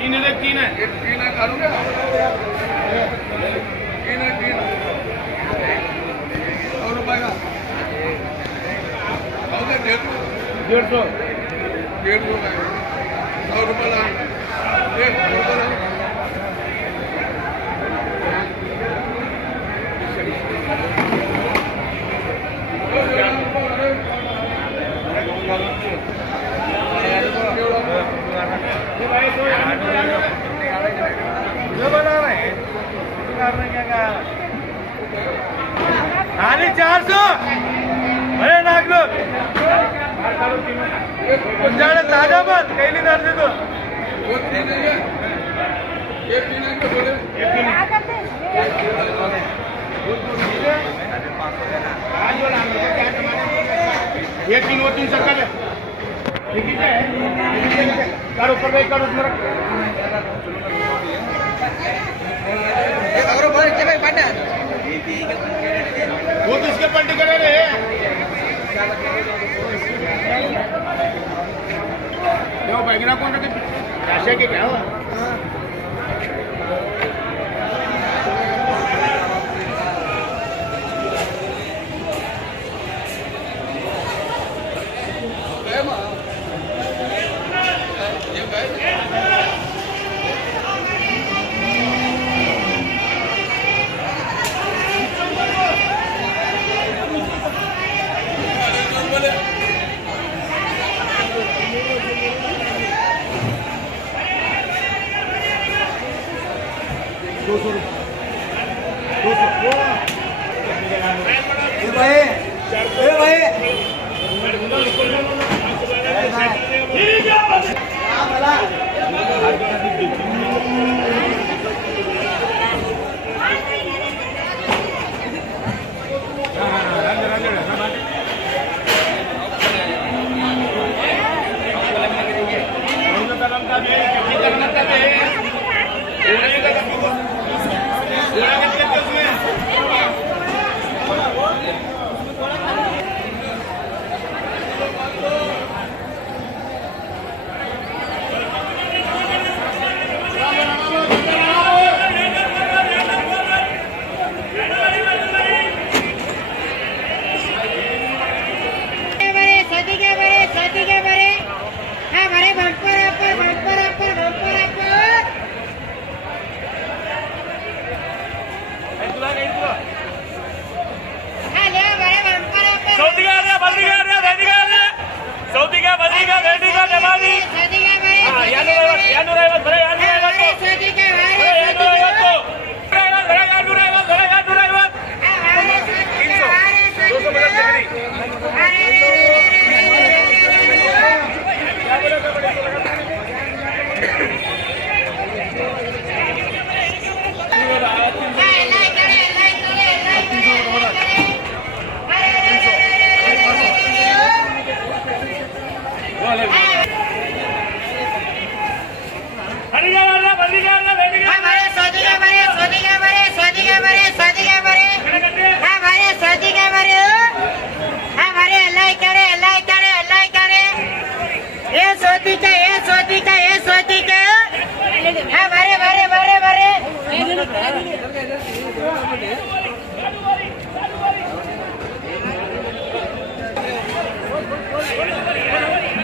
तीन है तीन है काढू ना तीन है 100 रुपये का 150 150 100 रुपये खाली 400 अरे नागलो तुमच्याकडे ताजा पण कैली दर्जे तो एक तीन वो 3 सरकार है ठीक है कार ऊपर में कार ऊपर वो तो इसके पलटी करे रहे देखो बैगना कौन रखे राशे के क्या हुआ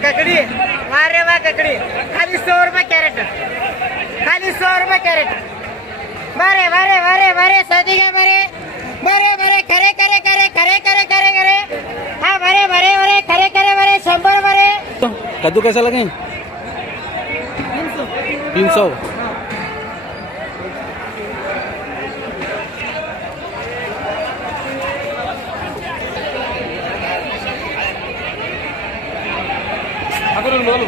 ककड़ी मारे वाह ककड़ी खाली 100 रुपये कैरेट खाली 100 रुपये कैरेट बरे बरे बरे बरे सदी के बरे बरे बरे खरे करे करे खरे करे करे करे हाँ बरे बरे बरे खरे करे बरे 100 बरे कद्दू कैसा लगे 300 ಮೊದಲು